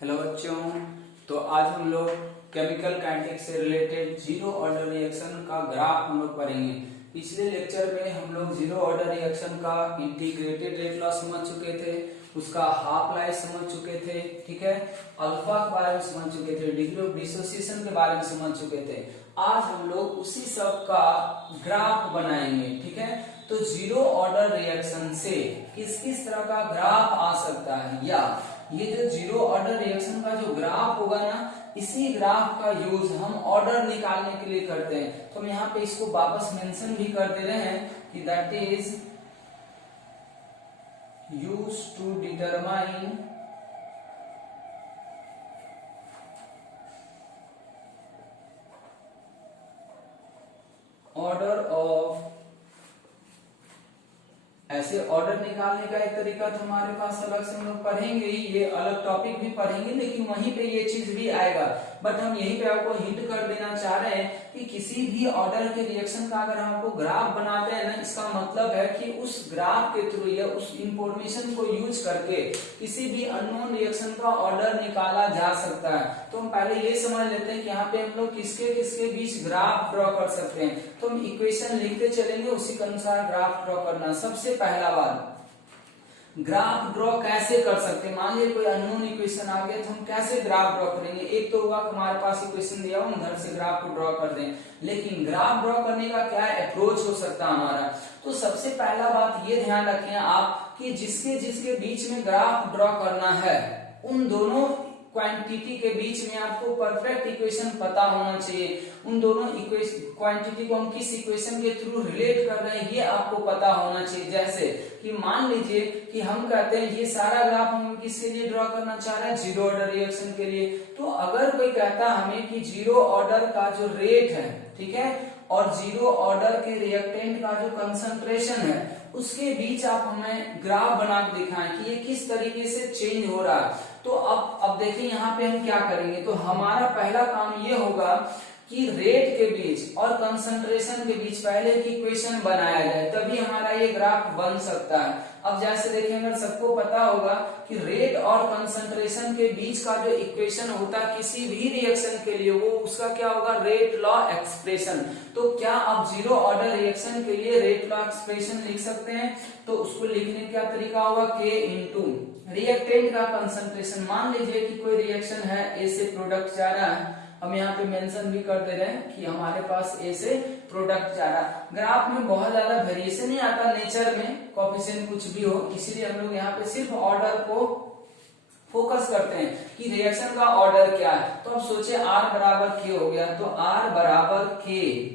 Hello बच्चों। तो आज हम लोग केमिकल काइनेटिक्स से रिलेटेड जीरो ऑर्डर रिएक्शन का ग्राफ हम लोग पढ़ेंगे। पिछले लेक्चर में हम लोग जीरो ऑर्डर रिएक्शन का इंटीग्रेटेड रेट लॉ समझ चुके थे, उसका हाफ लाइफ समझ चुके थे, ठीक है, अल्फा के बारे में समझ चुके थे, डिग्री ऑफ डिसोसिएशन के बारे में समझ चुके थे। आज हम लोग उसी सब का ग्राफ बनाएंगे, ठीक है। तो जीरो ऑर्डर रिएक्शन से किस किस तरह का ग्राफ आ सकता है, या ये जो जीरो ऑर्डर रिएक्शन का जो ग्राफ होगा ना, इसी ग्राफ का यूज हम ऑर्डर निकालने के लिए करते हैं। तो हम यहाँ पे इसको वापस मेंशन भी कर दे रहे हैं कि that is use to determine order of. ऐसे ऑर्डर निकालने का एक तरीका तो हमारे पास अलग से हम लोग पढ़ेंगे ही, ये अलग टॉपिक भी पढ़ेंगे, लेकिन वहीं पे ये चीज भी आएगा। बट हम यहीं पे आपको हिंट कर देना चाह रहे हैं कि किसी भी ऑर्डर के रिएक्शन का अगर हम आपको ग्राफ बनाते हैं ना, इसका मतलब है कि उस ग्राफ के थ्रू या उस इंफॉर्मेशन को यूज करके किसी भी अननोन रिएक्शन का ऑर्डर निकाला जा सकता है। तो हम पहले ये समझ लेते हैं कि यहाँ पे हम लोग किसके किसके बीच ग्राफ ड्रॉ कर सकते हैं। तो हम इक्वेशन लिखते चलेंगे, उसी के अनुसार ग्राफ ड्रॉ करना। सबसे पहला बात, ग्राफ ड्रॉ कैसे कर सकते हैं। मान लीजिए कोई अननोन इक्वेशन आ गया तो हम कैसे ग्राफ ड्रॉ करेंगे। एक तो हुआ हमारे पास इक्वेशन दिया हो, हम घर से ग्राफ को ड्रॉ कर दें, लेकिन ग्राफ ड्रॉ करने का क्या अप्रोच हो सकता है हमारा। तो सबसे पहला बात ये ध्यान रखें आप कि जिसके जिसके बीच में ग्राफ ड्रॉ करना है, उन दोनों क्वांटिटी के बीच में आपको परफेक्ट इक्वेशन पता होना चाहिए। उन दोनों क्वांटिटी को हम किस इक्वेशन के थ्रू रिलेट कर रहे हैं ये आपको पता होना चाहिए। जैसे कि मान लीजिए कि हम कहते हैं ये सारा ग्राफ हम किसके लिए ड्रॉ करना चाह रहे हैं, जीरो ऑर्डर रिएक्शन के लिए। तो अगर कोई कहता हमें कि जीरो ऑर्डर का जो रेट है, ठीक है, और जीरो ऑर्डर के रिएक्टेंट का जो कंसंट्रेशन है, उसके बीच आप हमें ग्राफ बना के दिखाएं कि ये किस तरीके से चेंज हो रहा है। तो अब देखिए यहाँ पे हम क्या करेंगे। तो हमारा पहला काम ये होगा कि रेट के बीच और कंसंट्रेशन के बीच पहले एक इक्वेशन बनाया जाए, तभी हमारा ये ग्राफ बन सकता है। अब जैसे देखिए, अगर सबको पता होगा कि रेट और कंसंट्रेशन के बीच का जो इक्वेशन होता है किसी भी रिएक्शन के लिए, वो उसका क्या होगा, रेट लॉ एक्सप्रेशन। तो क्या आप जीरो ऑर्डर रिएक्शन के लिए रेट लॉ एक्सप्रेशन लिख सकते हैं। तो उसको लिखने का तरीका होगा K इंटू रिएक्टेंट का कंसंट्रेशन। मान लीजिए कि कोई रिएक्शन है, ए से प्रोडक्ट जा रहा है, हम यहाँ पे मेंशन भी कर दे रहे हैं कि हमारे पास ए से प्रोडक्ट जा रहा है। ग्राफ में बहुत ज्यादा वेरिएशन नहीं आता नेचर में, कोएफिशिएंट कुछ भी हो, इसलिए हम लोग यहाँ पे सिर्फ ऑर्डर को फोकस करते हैं कि रिएक्शन का ऑर्डर क्या है। तो अब सोचे R बराबर K हो गया, तो R बराबर K,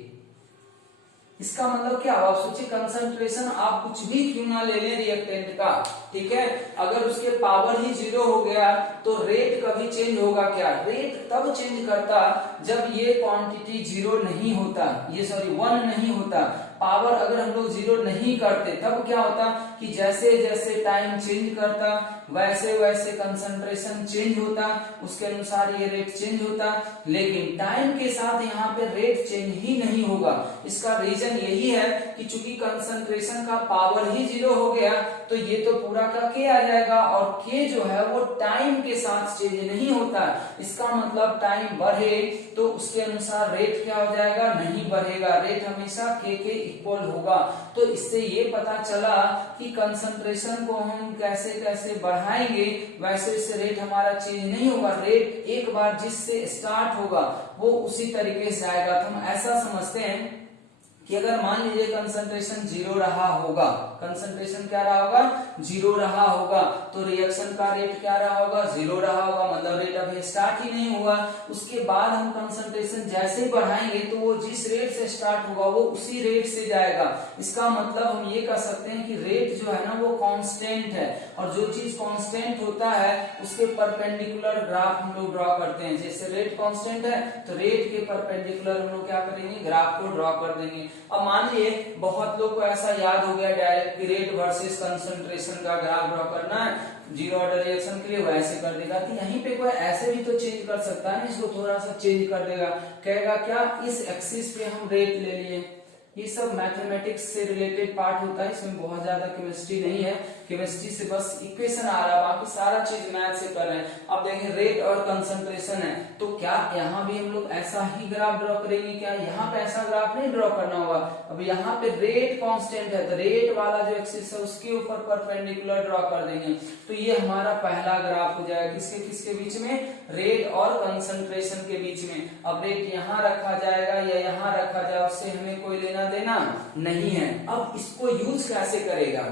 इसका मतलब क्या हुआ। आप सोचिए कंसंट्रेशन आप कुछ भी क्यों ना ले लें रिएक्टेंट का, ठीक है, अगर उसके पावर ही जीरो हो गया तो रेट कभी चेंज होगा क्या। रेट तब चेंज करता जब ये क्वांटिटी जीरो नहीं होता, ये सॉरी 1 नहीं होता। पावर अगर हम लोग जीरो नहीं करते तब क्या होता कि जैसे जैसे टाइम चेंज करता वैसे वैसे कंसंट्रेशन चेंज होता, उसके अनुसार ये रेट चेंज होता। लेकिन टाइम के साथ यहाँ पे रेट चेंज ही नहीं होगा। इसका रीजन यही है कि चूंकि कंसंट्रेशन का पावर ही जीरो हो गया तो ये तो पूरा का K आ जाएगा, और K जो है वो टाइम के साथ चेंज नहीं होता। इसका मतलब टाइम बढ़े तो उसके अनुसार रेट क्या हो जाएगा, नहीं बढ़ेगा, रेट हमेशा K के इक्वल होगा। तो इससे ये पता चला कि कंसंट्रेशन को हम कैसे कैसे बढ़ाएंगे वैसे इससे रेट हमारा चेंज नहीं होगा। रेट एक बार जिससे स्टार्ट होगा वो उसी तरीके से आएगा। तो हम ऐसा समझते हैं कि अगर मान लीजिए कंसंट्रेशन जीरो रहा होगा, कंसंट्रेशन क्या रहा होगा, जीरो रहा होगा, तो रिएक्शन का रेट क्या रहा होगा, जीरो रहा होगा, मतलब रेट अभी स्टार्ट ही नहीं हुआ। उसके बाद हम कंसंट्रेशन जैसे ही बढ़ाएंगे तो वो जिस रेट से स्टार्ट होगा वो उसी रेट से जाएगा। इसका मतलब हम ये कह सकते हैं कि रेट जो है ना वो कांस्टेंट है, और जो चीज कांस्टेंट होता है उसके परपेंडिकुलर ग्राफ हम लोग ड्रॉ करते हैं। जैसे रेट कांस्टेंट है तो रेट के परपेंडिकुलर हम लोग क्या करेंगे, ग्राफ को ड्रॉ कर देंगे। अब मान लिए बहुत लोग को ऐसा याद हो गया डायरेक्ट कि रेट वर्सेस कंसंट्रेशन का ग्राफ ड्रॉ करना है जीरो ऑर्डर रिएक्शन के लिए, वैसे कर देगा। तो यहीं पे कोई ऐसे भी तो चेंज कर सकता है ना, इसको थोड़ा सा चेंज कर देगा, कहेगा क्या, इस एक्सिस पे हम रेट ले लिए, ये सब मैथमेटिक्स से रिलेटेड पार्ट होता है, इसमें बहुत ज्यादा केमिस्ट्री नहीं है, केमिस्ट्री से बस इक्वेशन आ रहा है, बाकी सारा चीज मैथ से कर रहे हैं। अब देखें रेट और कंसंट्रेशन है, तो क्या यहाँ भी हम लोग ऐसा ही ग्राफ ड्रॉ करेंगे क्या? यहाँ पे ऐसा ग्राफ नहीं ड्रॉ करना होगा। अब यहाँ पे रेट कांस्टेंट है तो रेट वाला जो एक्सिस है उसके ऊपर परपेंडिकुलर ड्रॉ कर देंगे, तो ये हमारा पहला ग्राफ हो जाएगा। किसके किसके बीच में? रेट और कंसंट्रेशन के बीच में। अब रेट यहाँ रखा जाएगा या यहाँ रखा जाए, उससे हमें कोई लेना देना नहीं है। अब इसको यूज कैसे करेगा?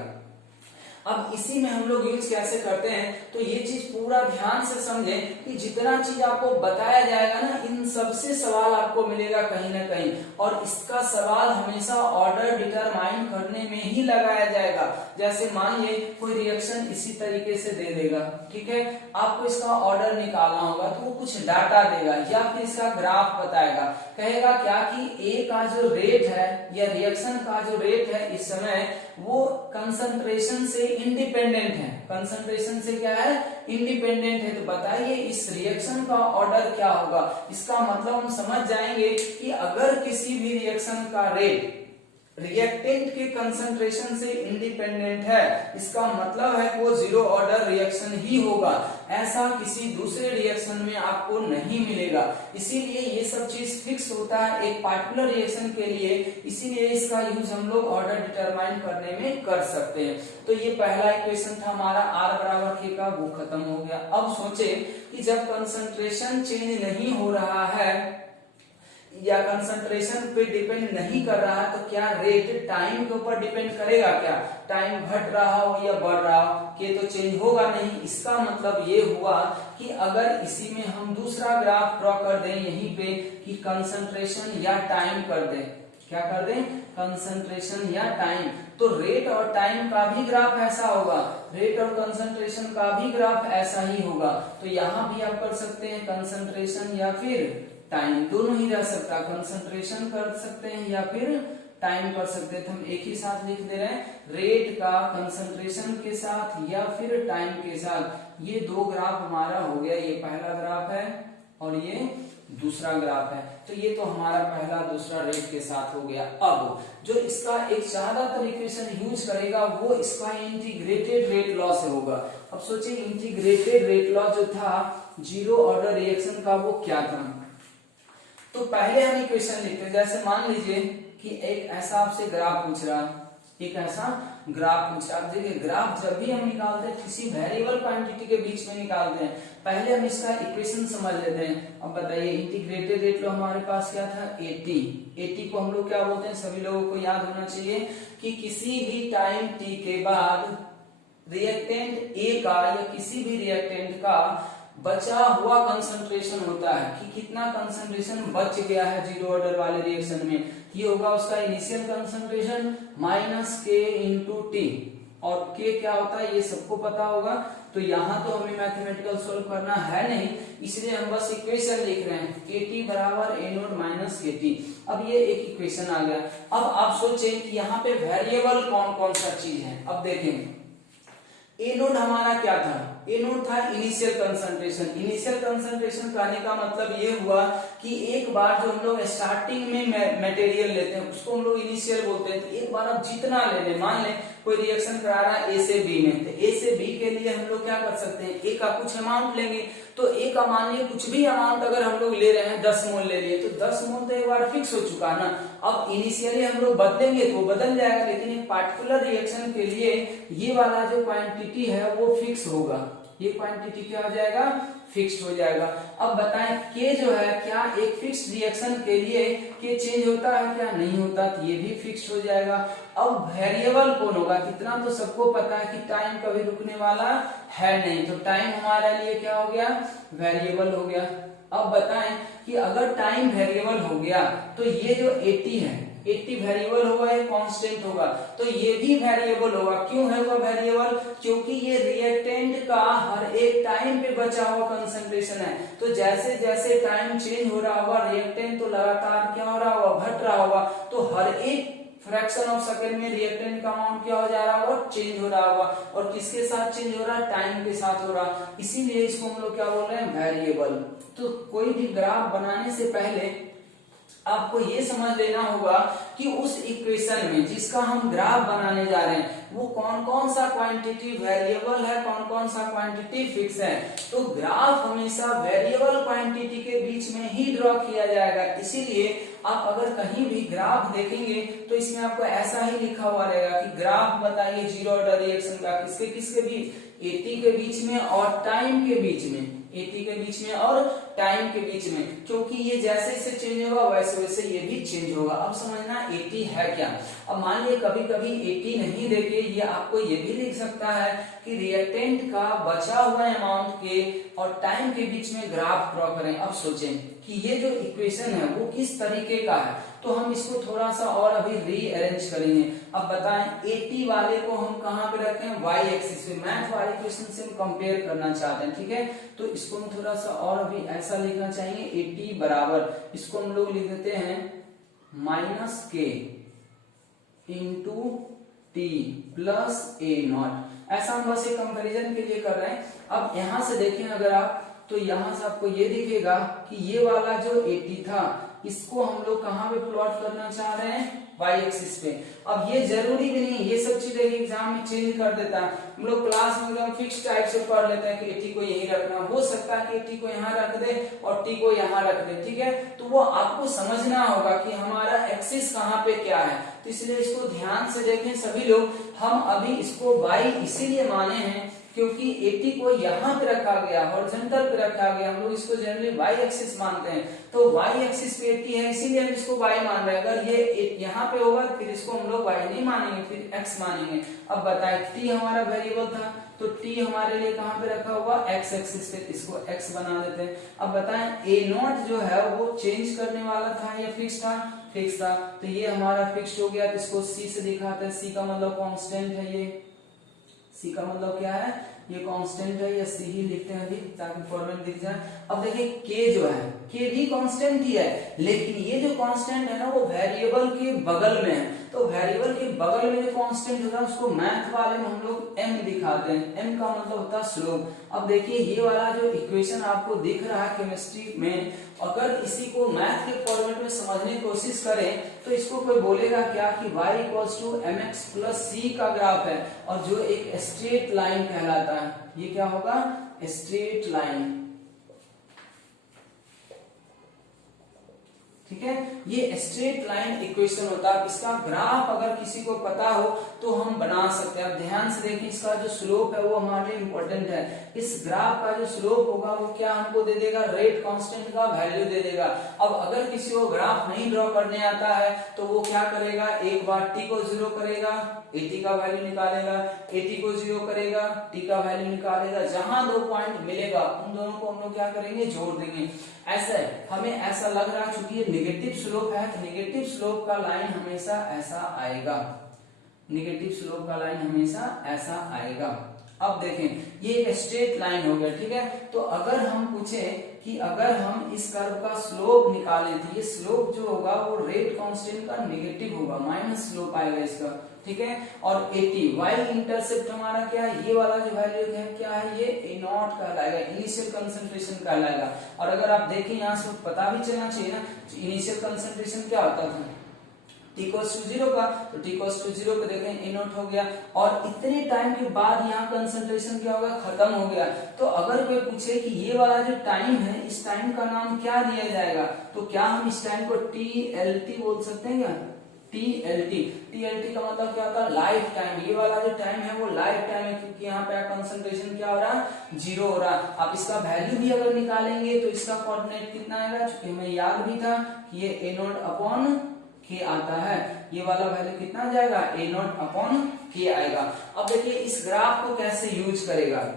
अब इसी में हम लोग यूज कैसे करते हैं, तो ये चीज पूरा ध्यान से समझें कि जितना चीज आपको बताया जाएगा ना, इन सबसे सवाल आपको मिलेगा कहीं ना कहीं, और इसका सवाल हमेशा ऑर्डर डिटरमाइन करने में ही लगाया जाएगा। जैसे मान लिए कोई रिएक्शन इसी तरीके से दे देगा, ठीक है, आपको इसका ऑर्डर निकालना होगा, तो वो कुछ डाटा देगा या फिर इसका ग्राफ बताएगा, कहेगा क्या कि ए का जो रेट है या रिएक्शन का जो रेट है इस समय वो कंसंट्रेशन से इंडिपेंडेंट है। कंसंट्रेशन से क्या है? इंडिपेंडेंट है। तो बताइए इस रिएक्शन का ऑर्डर क्या होगा? इसका मतलब हम समझ जाएंगे कि अगर किसी भी रिएक्शन का रेट रिएक्टेंट के कंसंट्रेशन से इंडिपेंडेंट है, इसका मतलब है वो जीरो ऑर्डर रिएक्शन ही होगा। ऐसा किसी दूसरे रिएक्शन में आपको नहीं मिलेगा। इसीलिए ये सब चीज फिक्स होता है एक पार्टिकुलर रिएक्शन के लिए, इसीलिए इसका यूज हम लोग ऑर्डर डिटरमाइन करने में कर सकते हैं। तो ये पहला इक्वेशन था हमारा R बराबर K का, वो खत्म हो गया। अब सोचे कि जब कंसंट्रेशन चेंज नहीं हो रहा है या कंसंट्रेशन पे डिपेंड नहीं कर रहा है, तो क्या रेट टाइम के ऊपर डिपेंड करेगा? क्या टाइम घट रहा हो या बढ़ रहा हो, के तो चेंज होगा नहीं। इसका मतलब ये हुआ कि अगर इसी में हम दूसरा ग्राफ ड्रॉ कर दें यहीं पे कि कंसंट्रेशन या टाइम कर दें, क्या कर दें? कंसंट्रेशन या टाइम, तो रेट और टाइम का भी ग्राफ ऐसा होगा, रेट और कंसंट्रेशन का भी ग्राफ ऐसा ही होगा। तो यहाँ भी आप कर सकते हैं कंसंट्रेशन या फिर टाइम, दोनों ही रह सकता है, कंसंट्रेशन कर सकते हैं या फिर टाइम कर सकते हैं। तो हम एक ही साथ लिख दे रहे हैं, रेट का कंसंट्रेशन के साथ या फिर टाइम के साथ। ये दो ग्राफ हमारा हो गया, ये पहला ग्राफ है और ये दूसरा ग्राफ है। तो ये तो हमारा पहला दूसरा रेट के साथ हो गया। अब जो इसका एक ज्यादातर इक्वेशन यूज करेगा वो इसका इंटीग्रेटेड रेट लॉ से होगा। अब सोचिए इंटीग्रेटेड रेट लॉ जो था जीरो ऑर्डर रिएक्शन का, वो क्या था? तो पहले हम इक्वेशन लिखते हैं। जैसे मान लीजिए कि एक ऐसा आपसे ग्राफ पूछ रहा, एक ऐसा ग्राफ पूछ रहा। देखिए ग्राफ जब भी हम निकालते हैं किसी वेरिएबल क्वांटिटी के बीच में निकालते हैं, पहले हम इसका इक्वेशन समझ लेते हैं। अब बताइए इंटीग्रेटेड रेट लो हमारे पास क्या था? 80। 80 को हम लोग क्या बोलते हैं? सभी लोगों को याद होना चाहिए कि किसी भी टाइम t के बाद रिएक्टेंट A का या किसी भी रिएक्टेंट का बचा हुआ कंसंट्रेशन होता है कि कितना कंसंट्रेशन बच गया है जीरो ऑर्डर वाले रिएक्शन में, ये होगा उसका initial concentration minus K into T. और K क्या होता है ये सबको पता होगा, तो यहाँ तो हमें मैथमेटिकल सोल्व करना है नहीं, इसलिए हम बस इक्वेशन लिख रहे हैं KT बराबर A नोट माइनस KT। अब ये एक इक्वेशन आ गया। अब आप सोचें कि यहाँ पे वेरिएबल कौन कौन सा चीज है। अब देखें ए नोड हमारा क्या था? ए नोड था इनिशियल कंसंट्रेशन। इनिशियल कंसंट्रेशन कहने का मतलब ये हुआ कि एक बार जो हम लोग स्टार्टिंग में मटेरियल लेते हैं उसको हम लोग इनिशियल बोलते हैं। तो एक बार आप जितना ले लें, मान लें कोई रिएक्शन करा रहा है ए से बी में, तो ए से बी के लिए हम लोग क्या कर सकते हैं? ए का कुछ अमाउंट लेंगे, तो ए का मान लीजिए कुछ भी अमाउंट अगर हम लोग ले रहे हैं 10 मोल ले लिए, तो 10 मोल तो एक बार फिक्स हो चुका ना। अब इनिशियली हम लोग बदलेंगे तो बदल जाएगा, लेकिन एक पार्टिकुलर रिएक्शन के लिए ये वाला जो क्वांटिटी है वो फिक्स होगा, ये क्वांटिटी क्या हो जाएगा? फिक्स्ड हो जाएगा। अब बताएं के जो है क्या एक फिक्स्ड रिएक्शन के लिए के चेंज होता है क्या? नहीं होता, तो ये भी फिक्स्ड हो जाएगा। अब वेरिएबल कौन होगा? कितना तो सबको पता है कि टाइम कभी रुकने वाला है नहीं, तो टाइम हमारे लिए क्या हो गया? वेरिएबल हो गया। अब बताएं कि अगर टाइम वेरिएबल हो गया तो ये जो 80 है 80 वेरिएबल होगा या कांस्टेंट होगा? तो ये भी वेरिएबल होगा। क्यों है वो वेरिएबल? क्योंकि ये रिएक्टेंट का हर एक टाइम पे बचा हुआ कंसंट्रेशन है। तो जैसे जैसे टाइम चेंज हो रहा होगा रिएक्टेंट तो लगातार क्या हो रहा होगा? घट रहा होगा। तो हर एक फ्रैक्शन ऑफ सेकेंड में रिएक्टेंट का अमाउंट क्या हो जा रहा होगा? चेंज हो रहा होगा। और किसके साथ चेंज हो रहा है? टाइम के साथ हो रहा। इसीलिए इसको हम लोग क्या बोल रहे हैं? वेरिएबल। तो कोई भी ग्राफ बनाने से पहले आपको ये समझ लेना होगा कि उस इक्वेशन में जिसका हम ग्राफ बनाने जा रहे हैं वो कौन कौन सा क्वांटिटी वेरिएबल है, कौन कौन सा क्वांटिटी फिक्स है। तो ग्राफ हमेशा वेरिएबल क्वांटिटी के बीच में ही ड्रॉ किया जाएगा। इसीलिए आप अगर कहीं भी ग्राफ देखेंगे तो इसमें आपको ऐसा ही लिखा हुआ रहेगा कि ग्राफ बताइए जीरो ऑर्डर रिएक्शन का किसके किसके बीच, एटी के बीच में और टाइम के बीच में, एटी के बीच में और टाइम के बीच में, क्योंकि ये जैसे जैसे चेंज होगा वैसे वैसे ये भी चेंज होगा। अब समझना एटी है क्या। अब मान लिया कभी कभी एटी नहीं देके ये आपको ये भी लिख सकता है कि रिएक्टेंट का बचा हुआ अमाउंट के और टाइम के बीच में ग्राफ ड्रॉ करें। अब सोचें कि ये जो इक्वेशन है वो किस तरीके का है, तो हम इसको थोड़ा सा और अभी रीअरेंज करेंगे। अब बताएं 80 वाले को हम कहां पे रखें, वाई एक्सिस पे। मैथ वाले क्वेश्चन से हम कंपेयर करना चाहते हैं, ठीक है। तो इसको हम थोड़ा सा और अभी ऐसा लिखना चाहिए 80 बराबर, इसको हम लोग लिख देते हैं माइनस के into T plus A not. ऐसा हम बस एक कंपेरिजन के लिए कर रहे हैं। अब यहां से देखें अगर आप, तो यहां से आपको ये दिखेगा कि ये वाला जो 80 था इसको हम लोग कहां पे प्लॉट करना चाह रहे हैं, वाई एक्सिस पे। अब ये जरूरी भी नहीं, ये सब चीजें एग्जाम में चेंज कर देता है। हम लोग क्लास में एकदम फिक्स टाइप से पढ़ लेते हैं कि 80 को यही रखना, हो सकता है कि 80 को यहाँ रख दे और टी को यहाँ रख दे, ठीक है। तो वो आपको समझना होगा कि हमारा एक्सिस कहाँ पे क्या है। तो इसलिए इसको ध्यान से देखें सभी लोग। हम अभी इसको वाई इसीलिए माने हैं क्योंकि 80 को यहाँ पे रखा गया, हॉरिजॉन्टल पे रखा गया, हम लोग इसको जनरली वाई एक्सिस मानते हैं। तो वाई एक्सिस पे 80 है इसीलिए हम इसको वाई मान रहे हैं। अगर ये यहाँ पे होगा फिर इसको हम लोग वाई नहीं मानेंगे, फिर एक्स मानेंगे। अब बताएं टी हमारा वेरिएबल था तो टी हमारे लिए कहाँ पे रखा हुआ, एक्स एक्सिस पे, इसको एक्स बना देते हैं। अब बताएं ए नॉट जो है वो चेंज करने वाला था या फिक्स था, फिक्स था। तो ये हमारा फिक्स हो गया, तो इसको सी से दिखाते हैं। सी का मतलब कांस्टेंट है, ये सी का मतलब क्या है, ये कांस्टेंट है, या सी ही लिखते हैं अभी ताकि फॉर्मेट दिख जाए। अब देखिए के जो है, के भी कांस्टेंट ही है, लेकिन ये जो कांस्टेंट है ना वो वेरिएबल के बगल में है। तो वेरिएबल के बगल में जो कांस्टेंट होता है उसको मैथ वाले में हम लोग एम दिखाते हैं। एम का मतलब होता है स्लोप। अब देखिए ये वाला जो इक्वेशन आपको दिख रहा है केमिस्ट्री में, अगर इसी को मैथ के फॉर्मेट में समझने की कोशिश करें तो इसको कोई बोलेगा क्या कि y equals to mx plus c का ग्राफ है और जो एक स्ट्रेट लाइन कहलाता है। ये क्या होगा, स्ट्रेट लाइन, ठीक है। ये स्ट्रेट लाइन इक्वेशन होता है। इसका ग्राफ अगर किसी को पता हो तो हम बना सकते हैं। अब ध्यान से देखिए इसका जो स्लोप है वो हमारे लिए इंपॉर्टेंट है। इस ग्राफ का जो स्लोप होगा वो क्या हमको दे देगा, रेट कांस्टेंट का वैल्यू दे देगा। अब अगर किसी को ग्राफ नहीं ड्रॉ करने आता है तो वो क्या करेगा, एक बार टी को जीरो करेगा, 80 का वैल्यू निकालेगा, 80 को जीरो करेगा, टी का वैल्यू निकालेगा। जहां दो पॉइंट मिलेगा उन दोनों को हम लोग क्या करेंगे, जोड़ देंगे। ऐसा है, हमें ऐसा लग रहा है चूंकि ये नेगेटिव स्लोप है तो नेगेटिव स्लोप का लाइन हमेशा ऐसा आएगा, नेगेटिव स्लोप का लाइन हमेशा ऐसा आएगा। अब देखें ये एक स्ट्रेट लाइन हो गया, ठीक है। तो अगर हम पूछे कि अगर हम इस कर्व का स्लोप निकालें तो ये स्लोप जो होगा वो रेट कांस्टेंट का नेगेटिव होगा, माइनस स्लोप आएगा इसका, ठीक है। और 80 y इंटरसेप्ट हमारा क्या है, ये वाला जो वैल्यू है क्या है, ये ए नॉट कहलाएगा, इनिशियल कंसंट्रेशन कहलाएगा। और अगर आप देखें यहाँ से पता भी चलना चाहिए ना इनिशियल कंसंट्रेशन क्या होता था, t इक्वल्स टू 0 का, तो t इक्वल्स टू 0 पे देखें ए नॉट हो गया और इतने टाइम के बाद यहाँ कंसंट्रेशन क्या होगा, खत्म हो गया। तो अगर कोई पूछे कि ये वाला जो टाइम है इस टाइम का नाम क्या दिया जाएगा, तो क्या हम इस टाइम को TLT बोल सकते हैं क्या, TLT का मतलब क्या होता है, लाइफ टाइम। ये वाला जो टाइम है वो लाइफ टाइम है क्योंकि यहाँ पे कंसंट्रेशन क्या हो रहा है, 0 हो रहा है। आप इसका वैल्यू भी अगर निकालेंगे तो इसका कोऑर्डिनेट कितना आएगा, चूंकि हमें याद भी था कि ये ए नॉट अपॉन के आता है, ये वाला वैल्यू कितना जाएगा, ए नॉट अपॉन के आएगा। अब देखिए इस ग्राफ को कैसे यूज करेगा।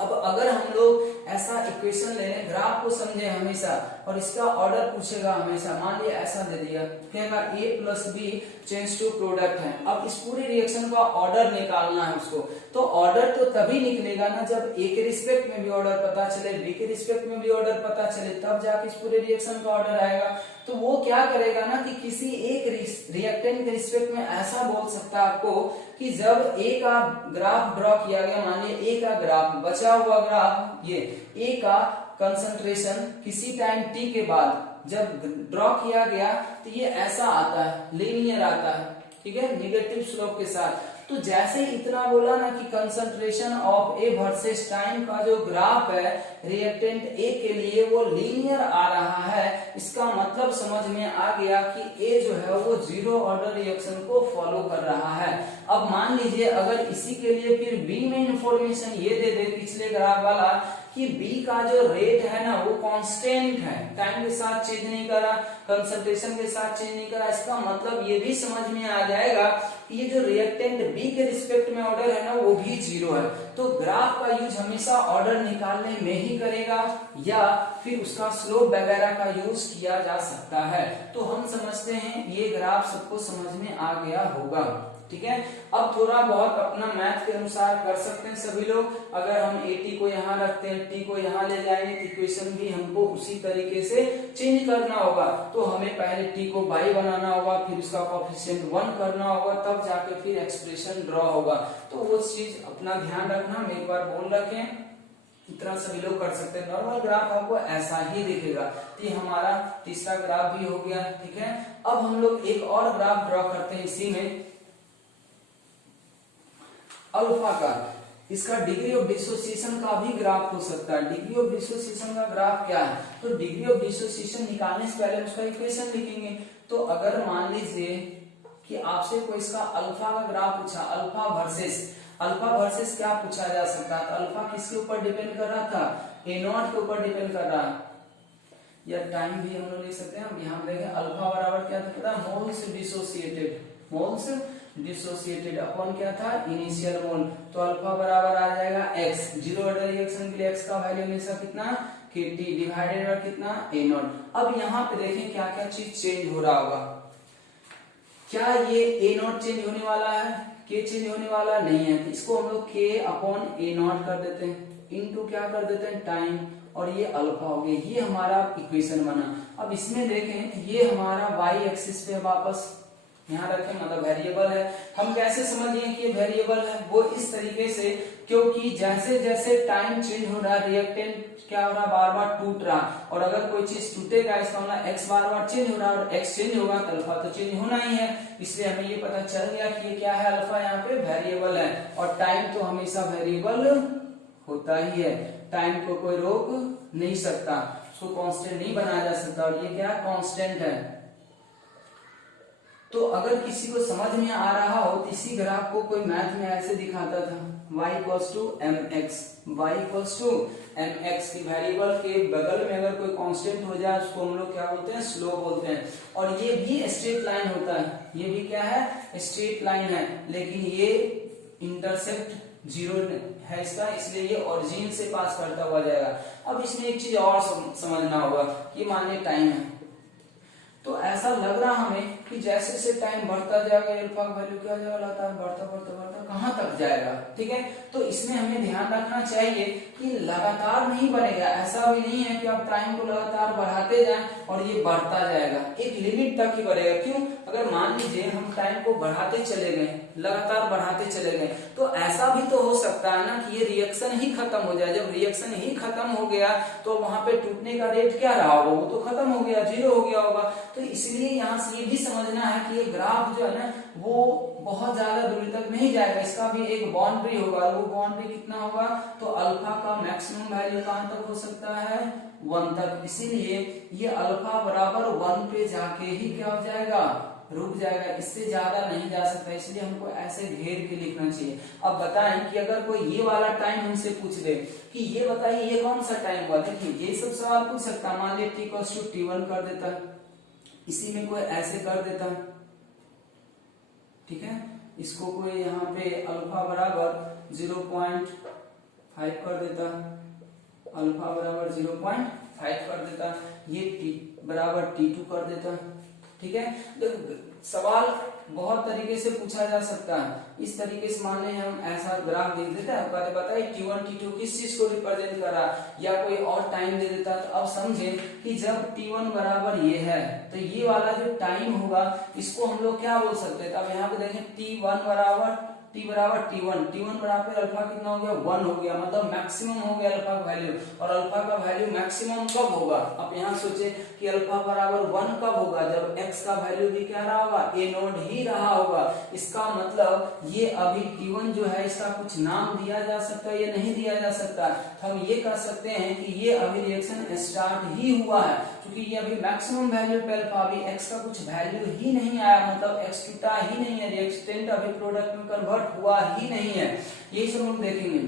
अब अगर हम लोग ऐसा इक्वेशन ले लें, ग्राफ को समझे हमेशा और इसका ऑर्डर पूछेगा हमेशा, मान लिया ऐसा दे दिया, कहेगा a plus B change to product है। अब इस पूरी रिएक्शन का ऑर्डर निकालना है उसको, तो ऑर्डर तो तभी निकलेगा ना जब a के रिस्पेक्ट में भी ऑर्डर पता चले, b के रिस्पेक्ट में भी ऑर्डर पता चले, तब जाके इस पूरे रिएक्शन का ऑर्डर आएगा। तो वो क्या करेगा ना कि किसी एक रिएक्टेंट के रिस्पेक्ट में ऐसा बोल सकता है आपको कि जब a का ग्राफ ड्रॉ किया गया, मानिए a का ग्राफ, बचा हुआ ग्राफ, ये a का कंसंट्रेशन किसी टाइम t के बाद जब ड्रॉ किया गया तो ये ऐसा आता है, लीनियर आता है, ठीक है, निगेटिव स्लोप के साथ। तो जैसे इतना बोला ना कि concentration of A versus time का जो ग्राफ है रिएक्टेंट ए के लिए वो लीनियर आ रहा है, इसका मतलब समझ में आ गया कि ए जो है वो जीरो ऑर्डर रिएक्शन को फॉलो कर रहा है। अब मान लीजिए अगर इसी के लिए फिर बी में इंफॉर्मेशन ये दे दे पिछले ग्राफ वाला कि बी का जो रेट है ना वो कांस्टेंट है, टाइम के साथ चेंज नहीं करा, कंसंट्रेशन के साथ चेंज नहीं करा, इसका मतलब ये भी समझ में आ जाएगा कि ये जो रिएक्टेंट बी के रिस्पेक्ट में ऑर्डर है ना वो भी जीरो है। तो ग्राफ का यूज हमेशा ऑर्डर निकालने में ही करेगा या फिर उसका स्लोप वगैरह का यूज किया जा सकता है। तो हम समझते हैं ये ग्राफ सबको समझ में आ गया होगा, ठीक है। अब थोड़ा बहुत अपना मैथ के अनुसार कर सकते हैं सभी लोग। अगर हम AT को यहाँ रखते हैं, T को यहाँ ले जाएंगे तो इक्वेशन भी हमको उसी तरीके से चेंज करना होगा। तो हमें पहले T को बाई बनाना होगा, फिर उसका कोएफिशिएंट 1 करना होगा, तब जाके फिर एक्सप्रेशन ड्रॉ होगा। तो वो चीज अपना ध्यान रखना, हम एक बार बोल रखें, इतना सभी लोग कर सकते हैं। नॉर्मल ग्राफ आपको ऐसा ही दिखेगा। तो ये हमारा तीसरा ग्राफ भी हो गया, ठीक है। अब हम लोग एक और ग्राफ ड्रॉ करते हैं इसी में, अल्फा का। इसका डिग्री ऑफ डिसोसिएशन का भी ग्राफ हो सकता है। डिग्री ऑफ डिसोसिएशन का ग्राफ क्या है? तो डिग्री ऑफ डिसोसिएशन निकालने से पहले उसका इक्वेशन लिखेंगे। तो अगर मान लीजिए कि आपसे कोई इसका अल्फा का ग्राफ पूछा, अल्फा वर्सेस क्या पूछा जा सकता है? तो अल्फा किसके ऊपर डिपेंड कर रहा था? A0 के ऊपर डिपेंड कर रहा है, या टाइम भी हम लोग लिख सकते हैं। हम यहाँ देखें अल्फा बराबर क्या था? मोल्स डिसोसिएटेड अपॉन क्या था? इनिशियल मोल। तो अल्फा बराबर आ जाएगा x, जीरो ऑर्डर रिएक्शन के लिए x का वैल्यू हमेशा कितना? kT डिवाइडेड बाय कितना? A0। अब यहाँ पे देखें क्या क्या चीज चेंज हो रहा होगा। क्या ये A0 चेंज होने वाला है? K चेंज होने वाला नहीं है, तो इसको हम लोग K अपॉन A0 कर देते हैं, इनटू क्या कर देते हैं? टाइम, और ये अल्फा हो गया। ये हमारा इक्वेशन बना। अब इसमें देखें ये हमारा y एक्सिस पे वापस यहाँ रखें, मतलब वेरिएबल है। हम कैसे समझिए कि ये वेरिएबल है? वो इस तरीके से, क्योंकि जैसे जैसे टाइम चेंज हो रहा है रिएक्टेंट क्या हो रहा है? बार बार टूट रहा। और अगर कोई चीज टूटेगा इसका मतलब x बार बार चेंज हो रहा है, और x चेंज होगा तो अल्फा तो चेंज होना ही है। इसलिए हमें ये पता चल गया कि ये क्या है? अल्फा यहाँ पे वेरिएबल है, और टाइम तो हमेशा वेरिएबल होता ही है, टाइम को कोई रोक नहीं सकता, उसको कांस्टेंट नहीं बनाया जा सकता, और ये क्या कांस्टेंट है। तो अगर किसी को समझ में आ रहा हो तो इसी ग्राफ को कोई मैथ में ऐसे दिखाता था, y इक्वल्स टू mx की वेरिएबल के बगल में अगर कोई कांस्टेंट हो जाए उसको हम लोग क्या बोलते हैं? स्लोप बोलते हैं। और ये भी स्ट्रेट लाइन होता है, ये भी क्या है? स्ट्रेट लाइन है, लेकिन ये इंटरसेप्ट जीरो है इसका, इसलिए ये ओरिजिन से पास करता हुआ जाएगा। अब इसमें एक चीज और समझना होगा कि मान लीजिए टाइम है, तो ऐसा लग रहा हमें कि जैसे जैसे टाइम बढ़ता जाएगा अल्फा का वैल्यू क्या जाएगा? लगातार बढ़ता बढ़ता बढ़ता कहां तक जाएगा, ठीक है। तो इसमें हमें ध्यान रखना चाहिए कि लगातार नहीं बढ़ेगा। ऐसा भी नहीं है कि आप टाइम को लगातार बढ़ाते जाएं और ये बढ़ता जाएगा, एक लिमिट तक ही बढ़ेगा। क्यों? अगर मान लीजिए हम टाइम को बढ़ाते चले गए, लगातार बढ़ाते चले गए, तो ऐसा भी तो हो सकता है ना कि ये रिएक्शन ही खत्म हो जाए। जब रिएक्शन ही खत्म हो गया तो वहां पे टूटने का रेट क्या रहा होगा? वो तो खत्म हो गया, जीरो हो गया होगा। तो इसलिए यहाँ से ये भी समझना है कि ये ग्राफ जो है ना वो बहुत ज्यादा दूरी तक नहीं जाएगा, इसका भी एक बाउंड्री होगा। वो बाउंड्री कितना होगा? तो अल्फा का मैक्सिमम वैल्यू कहां तक हो सकता है? 1 तक। इसीलिए ये अल्फा बराबर 1 पे जाके ही क्या हो जाएगा? रुक जाएगा, इससे ज्यादा नहीं जा सकता। इसलिए हमको ऐसे घेर के लिखना चाहिए। अब बताएं कि अगर कोई ये वाला टाइम हमसे पूछ दे कि ये बताइए ये कौन सा टाइम हुआ, देखिए ये सब सवाल पूछ सकता। मान लीजिए t इक्वल्स टू t1 कर देता, इसी में कोई ऐसे कर देता, ठीक है। इसको कोई यहाँ पे अल्फा बराबर 0.5 कर देता, अल्फा बराबर 0.5 कर देता, ये t बराबर t2 कर देता, ठीक है। तो सवाल बहुत तरीके से पूछा जा सकता है। इस तरीके से मान लें हम ऐसा ग्राफ दे देता है, बताइए t1 t2 किस चीज को रिप्रेजेंट कर रहा है, या कोई और टाइम दे देता। तो अब समझे कि जब t1 बराबर ये है तो ये वाला जो टाइम होगा इसको हम लोग क्या बोल सकते हैं? अब यहाँ पे देखें t1 बराबर T बराबर T1 बराबर अल्फा कितना हो गया 1 हो गया, मतलब मैक्सिमम हो गया अल्फा का वैल्यू। और अल्फा का वैल्यू मैक्सिमम कब होगा, अब यहाँ सोचे कि अल्फा बराबर 1 कब होगा, जब x का वैल्यू भी क्या रहा होगा a0 ही रहा होगा। इसका मतलब ये अभी T1 जो है इसका कुछ नाम दिया जा सकता है या नहीं दिया जा सकता, तो हम ये कह सकते हैं कि ये अभी रिएक्शन स्टार्ट ही हुआ है, क्योंकि ये अभी मैक्सिमम वैल्यू पे अल्फा, अभी x का कुछ वैल्यू ही नहीं आया, मतलब x टूटा ही नहीं है, रिएक्टेंट अभी प्रोडक्ट में कन्वर्ट हुआ ही नहीं है। यही सब हम देखेंगे,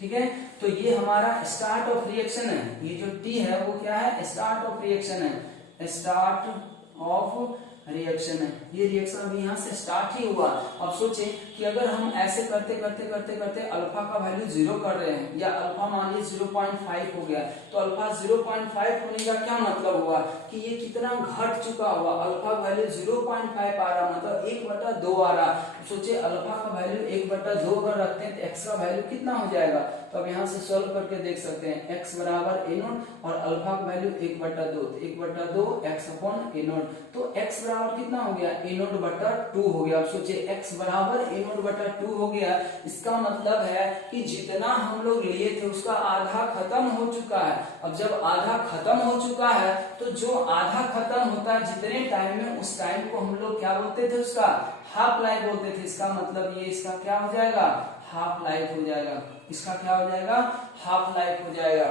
ठीक है। तो ये हमारा स्टार्ट ऑफ रिएक्शन है, ये जो T है वो क्या है, स्टार्ट ऑफ रिएक्शन है, स्टार्ट ऑफ रिएक्शन है। ये रिएक्शन अभी यहाँ से स्टार्ट ही हुआ। अब सोचे कि अगर हम ऐसे करते करते करते करते अल्फा का वैल्यू 0 कर रहे हैं, या अल्फा मान लीजिए 0.5 हो गया, तो अल्फा 0.5 होने का क्या मतलब हुआ कि ये कितना घट चुका हुआ, अल्फा वैल्यू 0.5 आ रहा, मतलब 1/2 आ रहा। सोचे अल्फा का वैल्यू 1/2 अगर रखते हैं तो एक्स का वैल्यू कितना हो जाएगा, तो अब यहाँ से सॉल्व करके देख सकते हैं, x बराबर a0 और अल्फा का वैल्यू 1/2, तो 1/2 x अपॉन a0, तो x बराबर कितना हो गया a0/2 हो गया। अब सोचिए x बराबर a0/2 हो गया, इसका मतलब है कि जितना हम लोग लिए थे उसका आधा खत्म हो चुका है। अब जब आधा खत्म हो चुका है तो जो आधा खत्म होता है जितने टाइम में, उस टाइम को हम लोग क्या बोलते थे, उसका हाफ लाइफ बोलते थे। इसका मतलब ये इसका क्या हो जाएगा, हाफ लाइफ हो जाएगा, इसका क्या हो जाएगा, हाफ लाइफ हो जाएगा।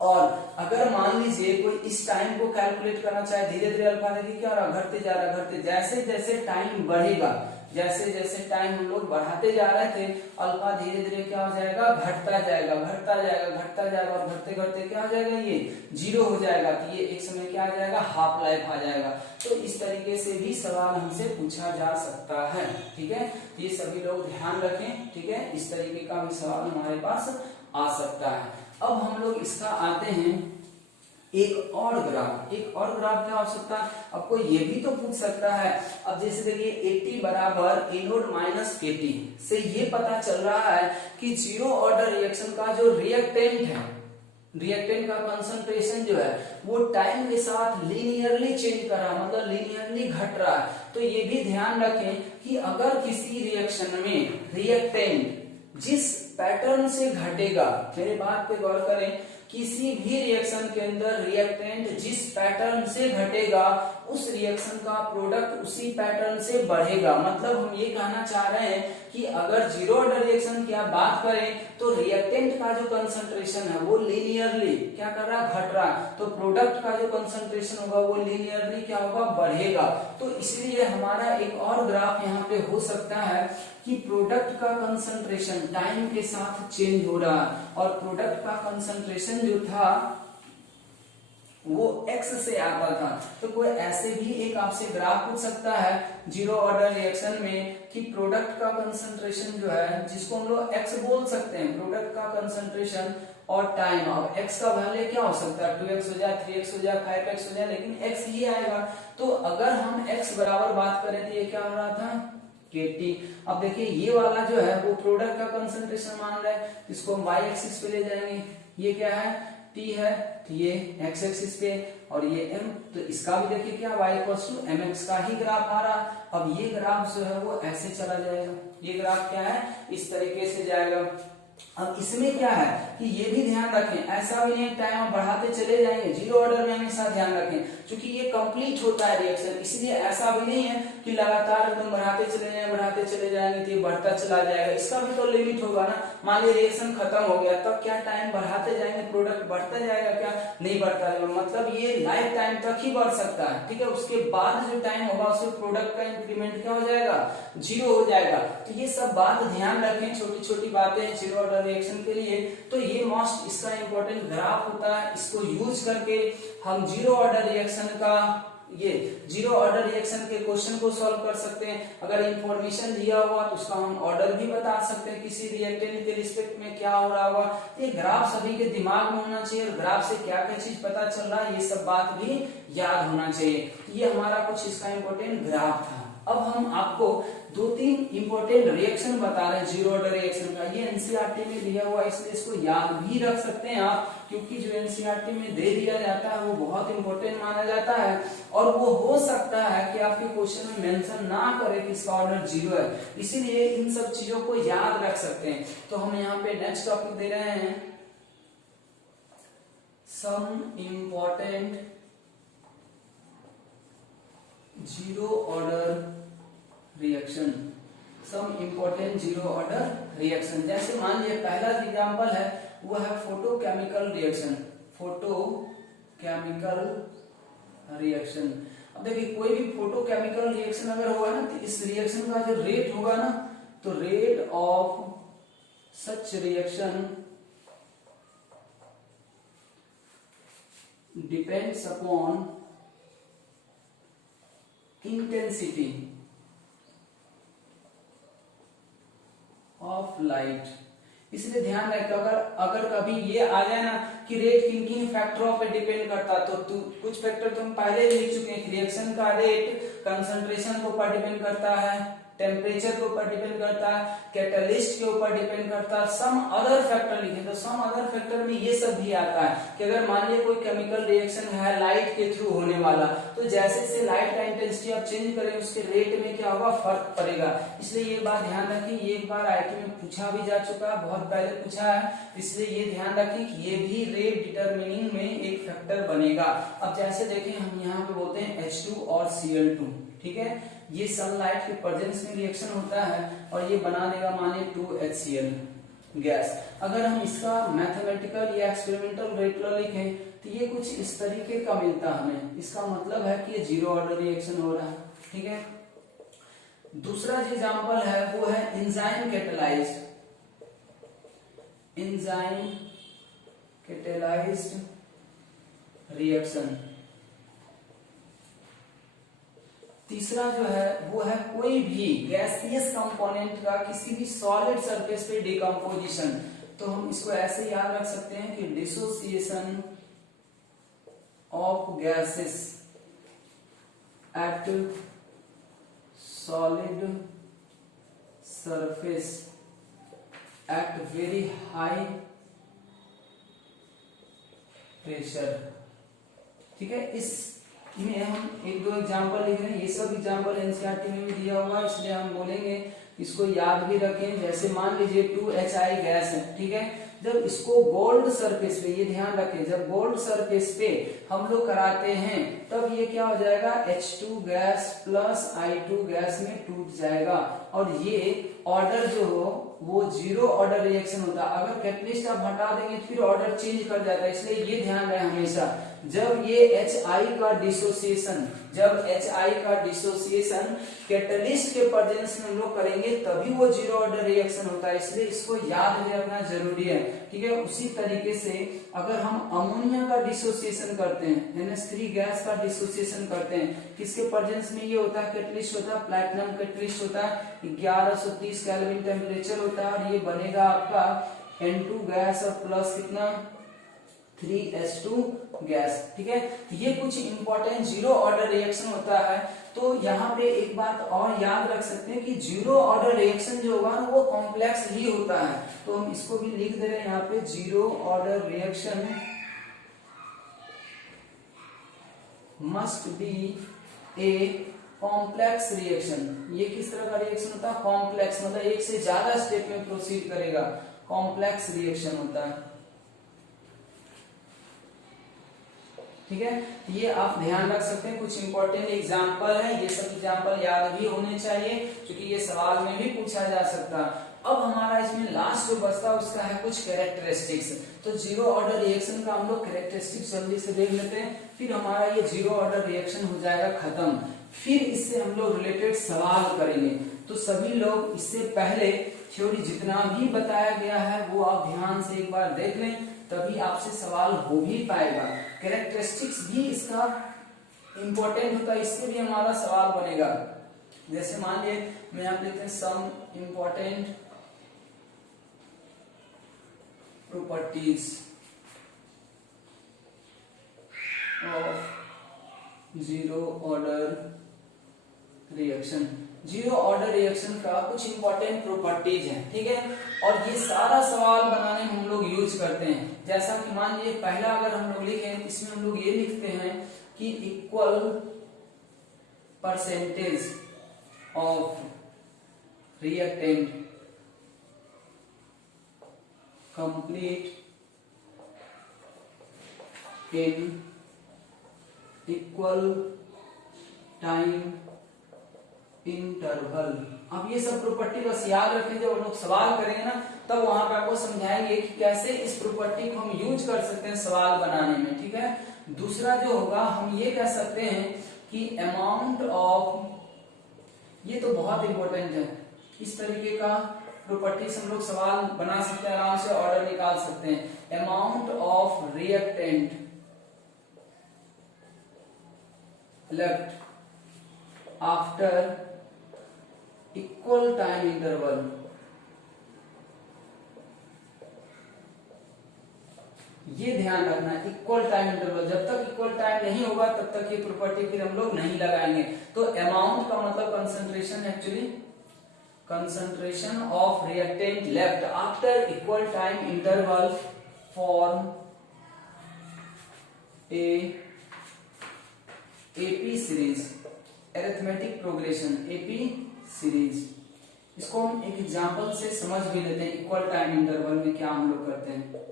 और अगर मान लीजिए कोई इस टाइम को कैलकुलेट करना चाहे, धीरे धीरे अल्फा देखिए क्या हो रहा, घटते जा रहा, घटते, जैसे जैसे टाइम बढ़ेगा, जैसे जैसे टाइम हम लोग बढ़ाते जा रहे थे, अल्फा धीरे धीरे क्या हो जाएगा, घटता जाएगा, घटता जाएगा, घटता जाएगा, और घटते घटते क्या हो जाएगा, ये 0 हो जाएगा, तो ये एक समय क्या आ जाएगा, हाफ लाइफ आ जाएगा। तो इस तरीके से भी सवाल हमसे पूछा जा सकता है, ठीक है। ये सभी लोग ध्यान रखें, ठीक है, इस तरीके का भी सवाल हमारे पास आ सकता है। अब हम लोग इसका आते हैं एक और ग्राफ, एक और ग्राफ क्या हो सकता है, आपको ये भी तो पूछ सकता है। अब जैसे देखिए AT बराबर a0 माइनस KT से ये पता चल रहा है कि जीरो ऑर्डर रिएक्शन का जो रिएक्टेंट है, रिएक्टेंट का कंसंट्रेशन जो है वो टाइम के साथ लीनियरली चेंज कर रहा है, मतलब लीनियरली घट रहा है। तो ये भी ध्यान रखें कि अगर किसी रिएक्शन में रिएक्टेंट जिस पैटर्न से घटेगा, मेरे बात पे गौर करें, किसी भी रिएक्शन के अंदर रिएक्टेंट जिस पैटर्न से घटेगा उस रिएक्शन का प्रोडक्ट उसी पैटर्न से बढ़ेगा। मतलब हम ये कहना चाह रहे हैं कि अगर जीरो ऑर्डर रिएक्शन की आप बात करें तो रिएक्टेंट का जो कंसंट्रेशन है वो लीनियरली क्या कर रहा है, घट रहा है, तो प्रोडक्ट का जो कंसंट्रेशन होगा वो लीनियरली क्या होगा, बढ़ेगा। तो इसलिए हमारा एक और ग्राफ यहाँ पे हो सकता है कि प्रोडक्ट का कंसंट्रेशन टाइम के साथ चेंज हो रहा है, और प्रोडक्ट का कंसंट्रेशन जो था वो x से आता था। तो कोई ऐसे भी एक आपसे ग्राफ पूछ सकता है जीरो ऑर्डर रिएक्शन में कि प्रोडक्ट का कंसंट्रेशन जो है, जिसको हम लोग x बोल सकते हैं, प्रोडक्ट का कंसंट्रेशन और टाइम। अब x का वैल्यू क्या हो सकता है, 2x हो जाए, 3x हो जाए, 5x हो जाए, लेकिन x ही आएगा। तो अगर हम x बराबर बात करें तो ये क्या हो रहा था, KT। अब देखिए ये वाला जो है वो प्रोडक्ट का कंसंट्रेशन मान रहा है, इसको हम y एक्सिस पे ले जाएंगे, ये क्या है, T है, तो ये x एक्सिस पे, और ये m, तो इसका भी देखिए क्या y = mx का ही ग्राफ आ रहा। अब ये ग्राफ जो है वो ऐसे चला जाएगा, ये ग्राफ क्या है, इस तरीके से जाएगा। अब इसमें क्या है कि ये भी ध्यान रखें, ऐसा भी नहीं टाइम हम बढ़ाते चले जाएंगे, जीरो ऑर्डर में हमेशा ध्यान रखें, क्योंकि ये कंप्लीट होता है रिएक्शन, इसलिए ऐसा भी नहीं है कि लगातार एकदम बढ़ाते चले जाएंगे तो ये बढ़ता चला जाएगा। इसका भी तो लिमिट होगा ना। मान लीजिए रिएक्शन खत्म हो गया, तब क्या टाइम बढ़ाते जाएंगे, प्रोडक्ट बढ़ता जाएगा, क्या नहीं बढ़ता जाएगा, मतलब ये लाइफ टाइम तक ही बढ़ सकता है, ठीक है। उसके बाद जो टाइम होगा उससे प्रोडक्ट का इंक्रीमेंट क्या हो जाएगा, 0 हो जाएगा। तो ये सब बात ध्यान रखें, छोटी छोटी बातें जीरो ऑर्डर रिएक्शन के लिए। तो ये मोस्ट इसका इंपॉर्टेंट ग्राफ होता है, इसको यूज करके हम जीरो ऑर्डर रिएक्शन का, ये जीरो ऑर्डर रिएक्शन के क्वेश्चन को सॉल्व कर सकते हैं। अगर इंफॉर्मेशन दिया हुआ तो उसका हम ऑर्डर भी बता सकते हैं, किसी रिएक्टेंट के रिस्पेक्ट में क्या हो रहा होगा। ये ग्राफ सभी के दिमाग में होना चाहिए, और ग्राफ से क्या क्या चीज पता चल रहा है ये सब बात भी याद होना चाहिए। ये हमारा कुछ इसका इंपॉर्टेंट ग्राफ था। अब हम आपको दो तीन इंपॉर्टेंट रिएक्शन बता रहे हैं जीरो ऑर्डर रिएक्शन का। ये एनसीईआरटी में दिया हुआ है, इसलिए इसको याद भी रख सकते हैं आप, क्योंकि जो एनसीईआरटी में दे दिया जाता है वो बहुत इंपॉर्टेंट माना जाता है। और वो हो सकता है कि आपके क्वेश्चन में मेंशन ना करे कि इसका ऑर्डर जीरो है, इसीलिए इन सब चीजों को याद रख सकते हैं। तो हम यहाँ पे नेक्स्ट टॉपिक दे रहे हैं some important zero order reaction. Some important zero order reaction, जैसे मान लीजिए पहला एग्जांपल है वो है फोटोकेमिकल रिएक्शन। फोटोकेमिकल रिएक्शन, अब देखिए कोई भी फोटोकेमिकल रिएक्शन अगर होगा ना तो इस रिएक्शन का जो रेट होगा ना, तो rate of such reaction depends upon intensity of light. इसलिए ध्यान रखें, अगर कभी ये आ जाए ना कि रेट किन किन फैक्टरों पे डिपेंड करता, तो कुछ फैक्टर तुम पहले लिख चुके हैं। रिएक्शन का रेट कंसंट्रेशन के ऊपर डिपेंड करता है, टेम्परेचर के ऊपर डिपेंड करता है, कैटलिस्ट के ऊपर डिपेंड करता है, सम अदर फैक्टर लिखे। तो सम अदर फैक्टर में ये सब भी आता है कि अगर मान लीजिए कोई केमिकल रिएक्शन है लाइट के थ्रू होने वाला, तो जैसे जैसे लाइट का इंटेंसिटी आप चेंज करें उसके रेट में क्या होगा, फर्क पड़ेगा। इसलिए ये बात ध्यान रखें, ये एक बार आईटी में पूछा भी जा चुका है, बहुत पहले पूछा है, इसलिए ये ध्यान रखें कि ये भी रेट डिटरमिनिंग में एक फैक्टर बनेगा। अब जैसे देखें हम यहाँ पे बोलते हैं H2 और Cl2, ठीक है, ये सनलाइट के प्रेजेंस में रिएक्शन होता है और ये बना देगा माने 2HCl गैस। अगर हम इसका मैथमेटिकल या एक्सपेरिमेंटल रेट लिखें तो ये कुछ इस तरीके का मिलता है हमें, इसका मतलब है कि ये जीरो ऑर्डर रिएक्शन हो रहा है, ठीक है। दूसरा जो एग्जांपल है वो है enzyme catalysed, enzyme catalysed reaction. तीसरा जो है वो है कोई भी गैसियस कंपोनेंट का किसी भी सॉलिड सरफेस पे डिकम्पोजिशन। तो हम इसको ऐसे याद रख सकते हैं कि dissociation of gases at solid surface at very high pressure, ठीक है। इस में हम एक दो एग्जांपल लिख रहे हैं, ये सब एग्जांपल एनसीईआरटी में भी दिया हुआ है, इसलिए हम बोलेंगे इसको याद भी रखें। जैसे मान लीजिए 2HI गैस है, ठीक है, जब इसको गोल्ड सरफेस पे, ये ध्यान रखें, जब गोल्ड सरफेस पे हम लोग कराते हैं तब ये क्या हो जाएगा, H2 gas plus I2 gas में टूट जाएगा और ये ऑर्डर जो हो वो जीरो ऑर्डर रिएक्शन होता है। अगर कैटलिस्ट आप हटा देंगे तो फिर ऑर्डर चेंज कर जाता है, इसलिए ये ध्यान रहे हमेशा जब ये HI का डिसोसिएशन, जब HI का डिसोसिएशन कैटलिस्ट के प्रेजेंस में हम लोग करेंगे तभी वो जीरो ऑर्डर रिएक्शन होता है, इसलिए इसको याद भी रखना जरूरी है, ठीक है। उसी तरीके से अगर हम अमोनिया का डिसोसिएशन करते हैं, NH3 गैस का डिसोसिएशन करते हैं, किसके प्रेजेंस में ये होता है, कैटलिस्ट होता है, प्लैटिनम कैटलिस्ट होता है, 1130 केल्विन टेम्परेचर होता है और ये बनेगा आपका N2 गैस और प्लस कितना 3H2 गैस, ठीक है। ये कुछ इंपॉर्टेंट जीरो ऑर्डर रिएक्शन होता है। तो यहाँ पे एक बात और याद रख सकते हैं कि जीरो ऑर्डर रिएक्शन जो होगा ना वो कॉम्प्लेक्स ही होता है, तो हम इसको भी लिख दे रहे हैं यहाँ पे, zero order reaction must be a complex reaction. ये किस तरह का रिएक्शन होता है, कॉम्प्लेक्स, मतलब एक से ज्यादा स्टेप में प्रोसीड करेगा, कॉम्प्लेक्स रिएक्शन होता है, ठीक है। ये आप ध्यान रख सकते हैं, कुछ इंपॉर्टेंट एग्जांपल है, ये सब एग्जांपल याद भी होने चाहिए क्योंकि ये सवाल में भी पूछा जा सकता है। अब हमारा इसमें लास्ट जो बचता है उसका है कुछ कैरेक्टरिस्टिक्स। तो जीरो ऑर्डर रिएक्शन का हम लोग कैरेक्टरिस्टिक्स जल्दी से देख लेते हैं, फिर हमारा ये जीरो ऑर्डर रिएक्शन हो जाएगा खत्म। फिर इससे हम लोग रिलेटेड सवाल करेंगे। तो सभी लोग इससे पहले थ्योरी जितना भी बताया गया है वो आप ध्यान से एक बार देख लें, तभी आपसे सवाल हो भी पाएगा। कैरेक्टरिस्टिक्स भी इसका इंपॉर्टेंट होता है, इससे भी हमारा सवाल बनेगा। जैसे मान लीजिए मैं यहाँ लिखते हैं some important properties of zero order reaction. Zero order reaction का कुछ इंपॉर्टेंट प्रॉपर्टीज हैं, ठीक है। और ये सारा सवाल बनाने में हम लोग यूज करते हैं। जैसा कि मान लीजिए पहला अगर हम लोग लिखें, इसमें हम लोग ये लिखते हैं कि equal percentage of reactant complete in equal time interval. अब ये सब प्रॉपर्टी बस याद रखें, जब हम लोग सवाल करेंगे ना तब वहां पे आपको समझाएंगे कि कैसे इस प्रॉपर्टी को हम यूज कर सकते हैं सवाल बनाने में, ठीक है। दूसरा जो होगा हम ये कह सकते हैं कि अमाउंट ऑफ, ये तो बहुत इंपॉर्टेंट है, इस तरीके का प्रॉपर्टी से हम लोग सवाल बना सकते हैं, आराम से ऑर्डर निकाल सकते हैं। Amount of reactant left after equal time interval, ये ध्यान रखना, इक्वल टाइम इंटरवल, जब तक इक्वल टाइम नहीं होगा तब तक ये प्रॉपर्टी फिर हम लोग नहीं लगाएंगे। तो अमाउंट का मतलब concentration, actually concentration of reactant left after equal time interval form A AP series, arithmetic progression, AP series. इसको हम एक एग्जांपल से समझ भी लेते हैं, इक्वल टाइम इंटरवल में क्या हम लोग करते हैं,